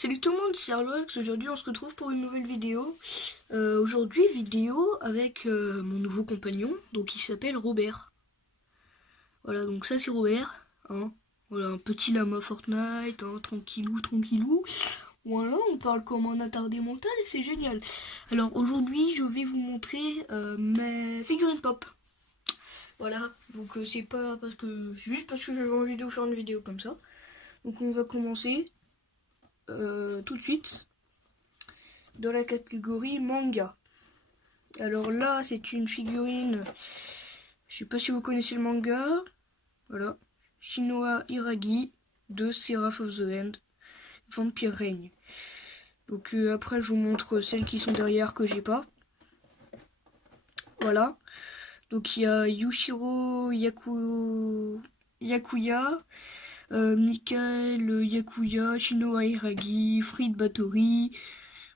Salut tout le monde, c'est Arlox. Aujourd'hui on se retrouve pour une nouvelle vidéo. Aujourd'hui vidéo avec mon nouveau compagnon, donc il s'appelle Robert. Voilà, donc ça c'est Robert, hein. Voilà, un petit lama Fortnite, hein, tranquillou, tranquillou. Voilà, on parle comme un attardé mental et c'est génial. Alors aujourd'hui je vais vous montrer mes figurines pop. Voilà, donc c'est pas parce que juste parce que j'avais envie de vous faire une vidéo comme ça. Donc on va commencer tout de suite dans la catégorie manga. Alors là, c'est une figurine. Je sais pas si vous connaissez le manga. Voilà. Shinoa Hiragi de Seraph of the End. Vampire Règne. Donc après, je vous montre celles qui sont derrière que j'ai pas. Voilà. Donc il y a Yushiro Yakuya, Mikael Yakuya, Shinoa Hiragi, Fried Bathory.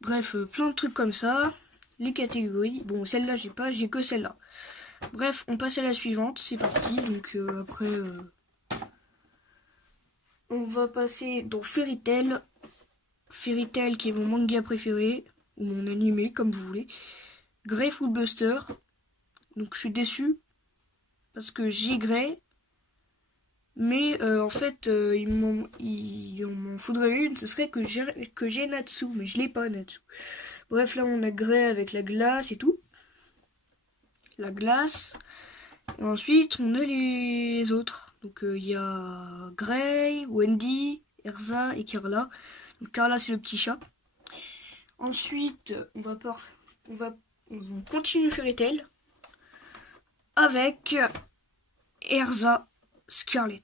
Bref, plein de trucs comme ça. Les catégories. Bon, celle-là, j'ai pas, j'ai que celle-là. Bref, on passe à la suivante. C'est parti. Donc, après, on va passer dans Fairy Tail. Fairy Tail qui est mon manga préféré. Ou mon animé, comme vous voulez. Grateful Buster. Donc, je suis déçu. Parce que j'ai Grey. Mais en fait, il m'en faudrait une. Ce serait que j'ai Natsu. Mais je l'ai pas, Natsu. Bref, là, on a Grey avec la glace et tout. La glace. Et ensuite, on a les autres. Donc, il y a Grey, Wendy, Erza et Carla. Donc, Carla, c'est le petit chat. Ensuite, on continue Fairy Tail avec Erza Scarlet.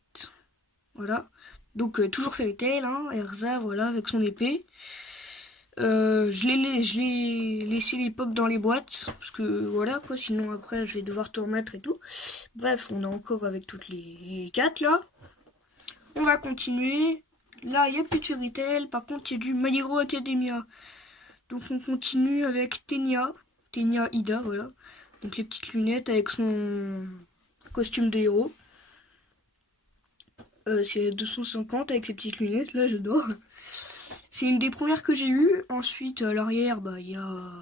Voilà. Donc, toujours Fairy Tail, hein. Erza, voilà, avec son épée. Je l'ai laissé les pop dans les boîtes parce que voilà quoi, sinon après je vais devoir tout remettre et tout. Bref, on est encore avec toutes les 4 là. On va continuer. Là, il n'y a plus de Fairy Tail, par contre il y a du My Hero Academia. Donc on continue avec Tenya Ida, voilà. Donc les petites lunettes avec son costume de héros. C'est 250 avec ses petites lunettes, là j'adore. C'est une des premières que j'ai eues. Ensuite, à l'arrière, il y a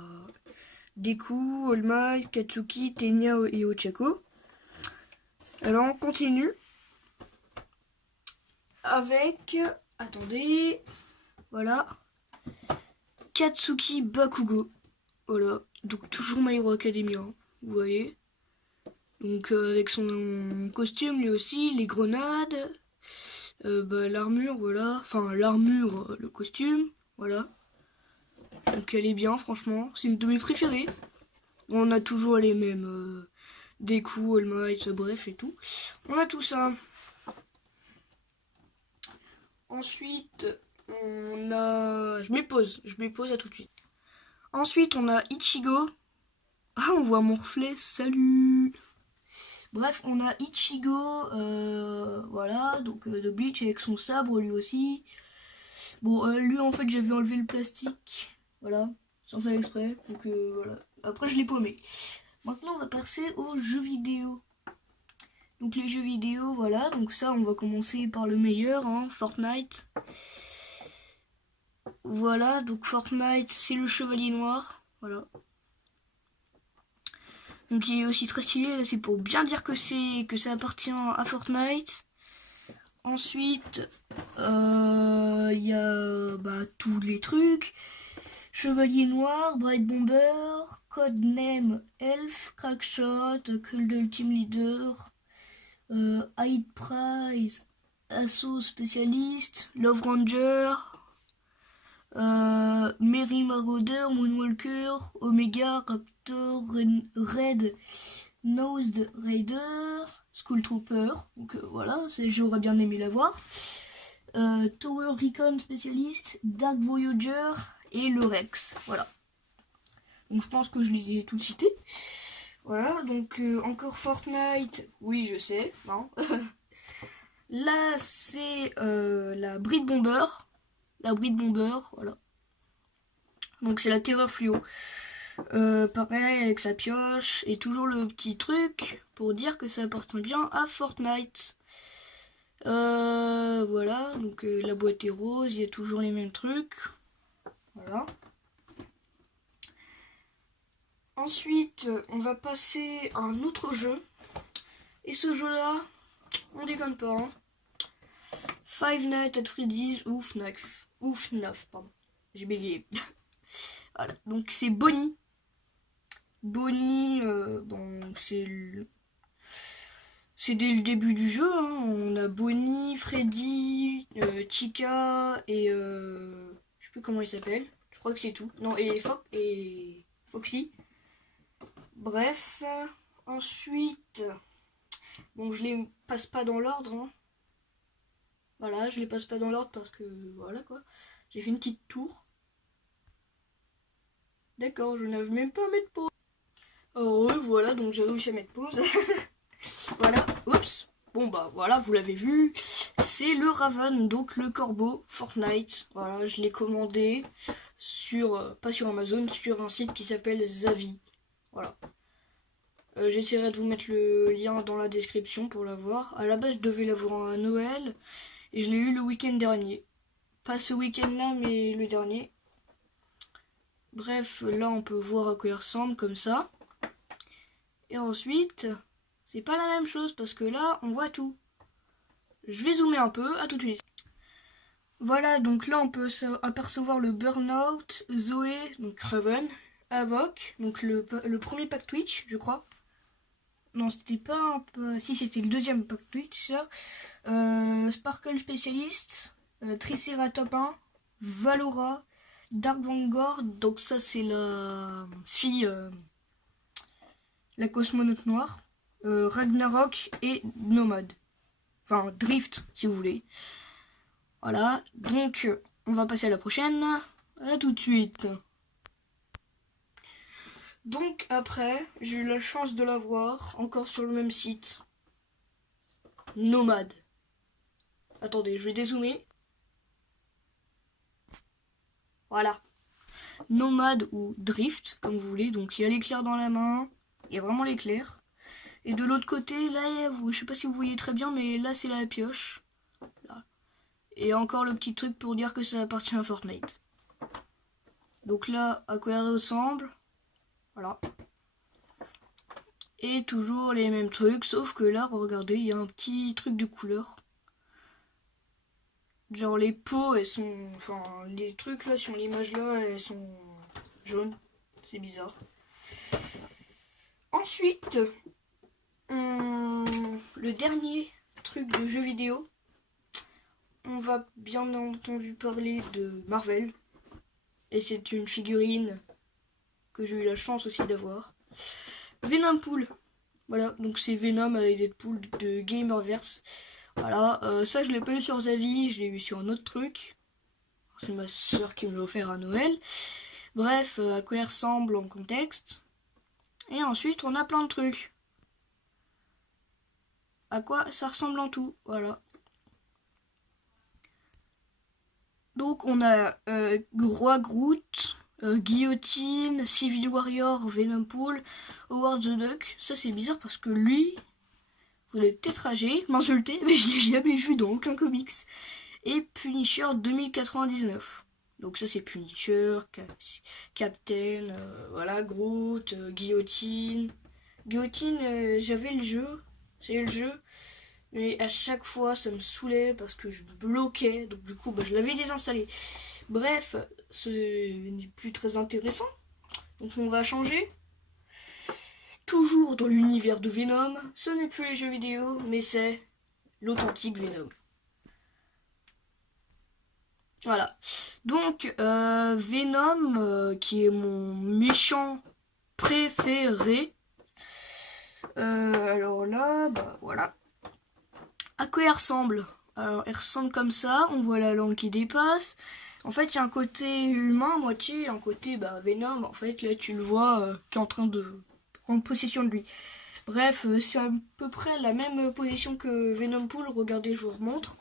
Deku, All Might, Katsuki, Tenya et Ochako. Alors, on continue avec... Attendez. Voilà. Katsuki Bakugo. Voilà. Donc, toujours My Hero Academia. Vous voyez. Donc, avec son costume, lui aussi, les grenades... l'armure, voilà. Enfin, l'armure, le costume, voilà. Donc elle est bien, franchement. C'est une de mes préférées. On a toujours les mêmes. Deku, All Might, bref et tout. On a tout ça. Ensuite, on a... Je mets pause, à tout de suite. Ensuite, on a Ichigo. Ah, on voit mon reflet, salut. Bref, on a Ichigo, voilà, donc de Bleach avec son sabre lui aussi. Bon, lui en fait j'avais enlevé le plastique, voilà, sans faire exprès, donc voilà. Après je l'ai paumé. Maintenant on va passer aux jeux vidéo. Donc les jeux vidéo, voilà, donc ça on va commencer par le meilleur, hein, Fortnite. Voilà, donc Fortnite c'est le chevalier noir, voilà. Donc il est aussi très stylé, là c'est pour bien dire que ça appartient à Fortnite. Ensuite, il y a tous les trucs. Chevalier Noir, Bright Bomber, Codename Elf, Crackshot, Cult Team Leader, Hyde Prize, Assaut Spécialiste, Love Ranger, Mary Marauder, Moonwalker, Omega, Raptor, Red Nosed Raider, Skull Trooper, donc voilà, j'aurais bien aimé l'avoir. Tower Recon Spécialiste, Dark Voyager et le Rex, voilà. Donc je pense que je les ai tous cités. Voilà, donc encore Fortnite, oui je sais, non. Là c'est la Bride Bomber. La Bride Bomber, voilà. Donc c'est la terreur fluo. Pareil avec sa pioche et toujours le petit truc pour dire que ça appartient bien à Fortnite. Voilà, donc donc la boîte est rose, il y a toujours les mêmes trucs. Voilà. Ensuite, on va passer à un autre jeu. Et ce jeu-là, on déconne pas. Hein. Five Nights at Freddy's ou FNAF, pardon. J'ai bégayé. Voilà, donc c'est Bonnie. Bonnie, bon, c'est dès le début du jeu. Hein. On a Bonnie, Freddy, Chica et je sais plus comment il s'appelle. Je crois que c'est tout. Non, et Foxy. Bref, ensuite, bon, je les passe pas dans l'ordre. Hein. Voilà, je les passe pas dans l'ordre parce que voilà quoi. J'ai fait une petite tour. D'accord, je n'avais même pas à mettre pause. Heureux, voilà, donc j'ai réussi à mettre pause. Voilà, oups. Bon bah voilà, vous l'avez vu. C'est le Raven, donc le corbeau Fortnite. Voilà, je l'ai commandé sur, pas sur Amazon, sur un site qui s'appelle Zavi. Voilà. J'essaierai de vous mettre le lien dans la description pour l'avoir. À la base, je devais l'avoir à Noël. Et je l'ai eu le week-end dernier. Pas ce week-end-là, mais le dernier. Bref, là, on peut voir à quoi il ressemble, comme ça. Et ensuite, c'est pas la même chose, parce que là, on voit tout. Je vais zoomer un peu, à tout de suite. Voilà, donc là, on peut apercevoir le Burnout, Zoé, donc Raven, Havok, donc le premier pack Twitch, je crois. Non, c'était pas un peu... Si, c'était le deuxième pack Twitch, ça. Sparkle Spécialiste, Triceratop 1, Valora, Dark Vanguard, donc ça c'est la fille, la cosmonaute noire, Ragnarok et Nomade. Enfin, Drift, si vous voulez. Voilà, donc on va passer à la prochaine. À tout de suite. Donc après, j'ai eu la chance de la voir, encore sur le même site. Nomade. Attendez, je vais dézoomer. Voilà. Nomade ou Drift, comme vous voulez. Donc il y a l'éclair dans la main. Il y a vraiment l'éclair. Et de l'autre côté, là, je sais pas si vous voyez très bien, mais là c'est la pioche. Là. Et encore le petit truc pour dire que ça appartient à Fortnite. Donc là, à quoi elle ressemble. Voilà. Et toujours les mêmes trucs, sauf que là, regardez, il y a un petit truc de couleur. Genre les peaux, elles sont... Enfin, les trucs là sur l'image là, elles sont jaunes. C'est bizarre. Ensuite, le dernier truc de jeu vidéo. On va bien entendu parler de Marvel. Et c'est une figurine que j'ai eu la chance aussi d'avoir. Venompool. Voilà, donc c'est Venom avec Deadpool de Gamerverse. Voilà, ça je l'ai pas eu sur Zavi, je l'ai eu sur un autre truc. C'est ma soeur qui me l'a offert à Noël. Bref, à quoi il ressemble en contexte. Et ensuite, on a plein de trucs. À quoi ça ressemble en tout, voilà. Donc on a Roi Groot, Guillotine, Civil Warrior, Venompool, Howard the Duck. Ça c'est bizarre parce que lui, vous l'avez peut-être âgé, m'insulter, mais je l'ai jamais vu dans aucun comics. Et Punisher 2099. Donc ça c'est Punisher, Captain, voilà, Groot, Guillotine. Guillotine, j'avais le jeu, mais à chaque fois ça me saoulait parce que je bloquais, donc du coup je l'avais désinstallé. Bref, ce n'est plus très intéressant, donc on va changer. Toujours dans l'univers de Venom, ce n'est plus les jeux vidéo, mais c'est l'authentique Venom. Voilà. Donc, Venom, qui est mon méchant préféré. Alors là, bah voilà. À quoi il ressemble? Alors, il ressemble comme ça. On voit la langue qui dépasse. En fait, il y a un côté humain à moitié, un côté Venom. En fait, là, tu le vois qui est en train de prendre possession de lui. Bref, c'est à peu près la même position que Venompool. Regardez, je vous remontre.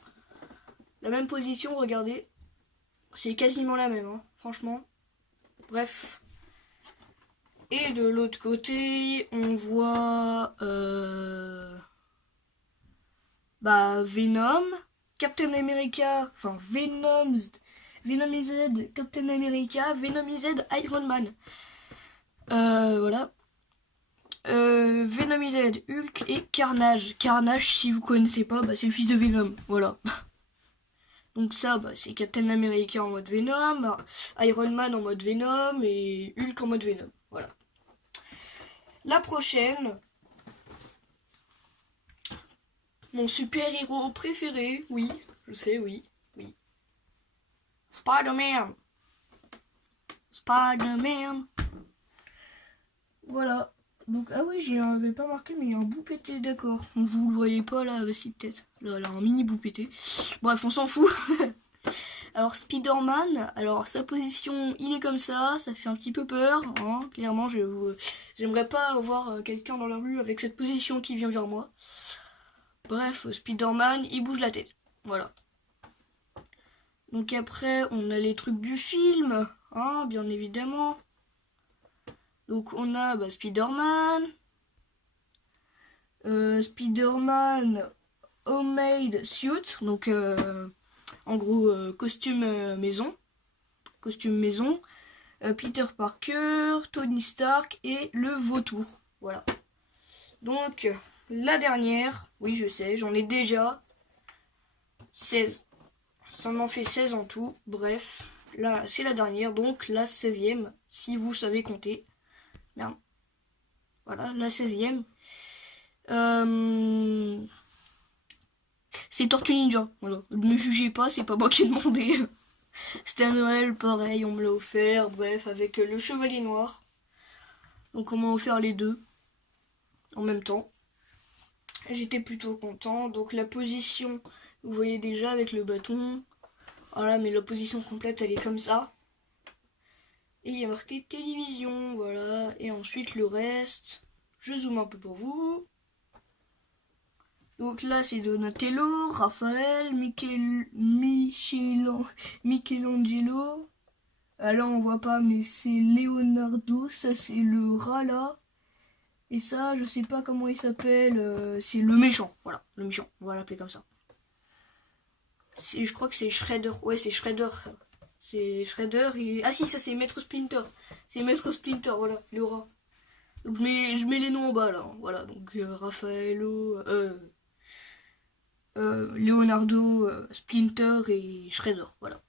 La même position, regardez. C'est quasiment la même, hein, franchement. Bref. Et de l'autre côté, on voit Venom Captain America, enfin Venom Z, Captain America, Venom Z, Iron Man. Voilà. Venom Z, Hulk et Carnage. Carnage, si vous connaissez pas, bah, c'est le fils de Venom. Voilà. Donc ça, bah, c'est Captain America en mode Venom, Iron Man en mode Venom et Hulk en mode Venom. Voilà. La prochaine, mon super-héros préféré, oui, je sais, oui. Spider-Man. Spider-Man. Voilà. Donc, ah oui, j'y avais pas marqué, mais il y a un bout pété, d'accord. Vous le voyez pas là, bah, si peut-être. Là, un mini bout pété. Bref, on s'en fout. Alors, Spider-Man, alors sa position, il est comme ça fait un petit peu peur. Hein. Clairement, j'aimerais pas avoir quelqu'un dans la rue avec cette position qui vient vers moi. Bref, Spider-Man, il bouge la tête. Voilà. Donc après, on a les trucs du film, hein, bien évidemment. Donc on a bah, Spider-Man, Spider-Man Homemade Suit, donc en gros costume maison, Peter Parker, Tony Stark et le vautour, voilà. Donc la dernière, oui je sais, j'en ai déjà 16, ça m'en fait 16 en tout, bref, là c'est la dernière, donc la 16e, si vous savez compter. Merde. Voilà, la 16e. C'est Tortue Ninja. Voilà. Ne me jugez pas, c'est pas moi qui ai demandé. C'était à Noël, pareil, on me l'a offert. Bref, avec le Chevalier Noir. Donc on m'a offert les deux en même temps. J'étais plutôt content. Donc la position, vous voyez déjà avec le bâton. Voilà, mais la position complète, elle est comme ça. Et il y a marqué télévision, voilà. Et ensuite le reste, je zoome un peu pour vous. Donc là c'est Donatello, Raphaël, Michelangelo. Ah là on voit pas mais c'est Leonardo, ça c'est le rat là. Et ça je sais pas comment il s'appelle, c'est le méchant, voilà, le méchant, on va l'appeler comme ça. Je crois que c'est Shredder, ouais c'est Shredder. C'est Shredder et... Ah si, ça c'est Maître Splinter. C'est Maître Splinter, voilà, le rat. Donc je mets les noms en bas là. Voilà, donc Raffaello, Leonardo, Splinter et Shredder, voilà.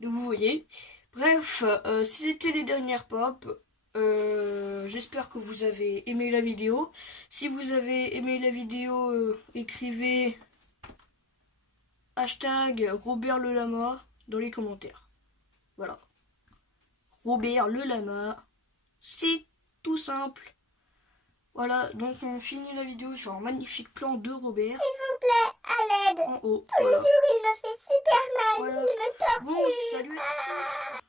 Donc vous voyez. Bref, c'était les dernières pop. J'espère que vous avez aimé la vidéo. Si vous avez aimé la vidéo, écrivez hashtag Robert le Lama dans les commentaires. Voilà. Robert le Lama. C'est tout simple. Voilà, donc on finit la vidéo sur un magnifique plan de Robert. S'il vous plaît, à l'aide. En haut. Tous les Voilà. jours, il me fait super mal. Voilà. Il me torture. Bon, salut à tous.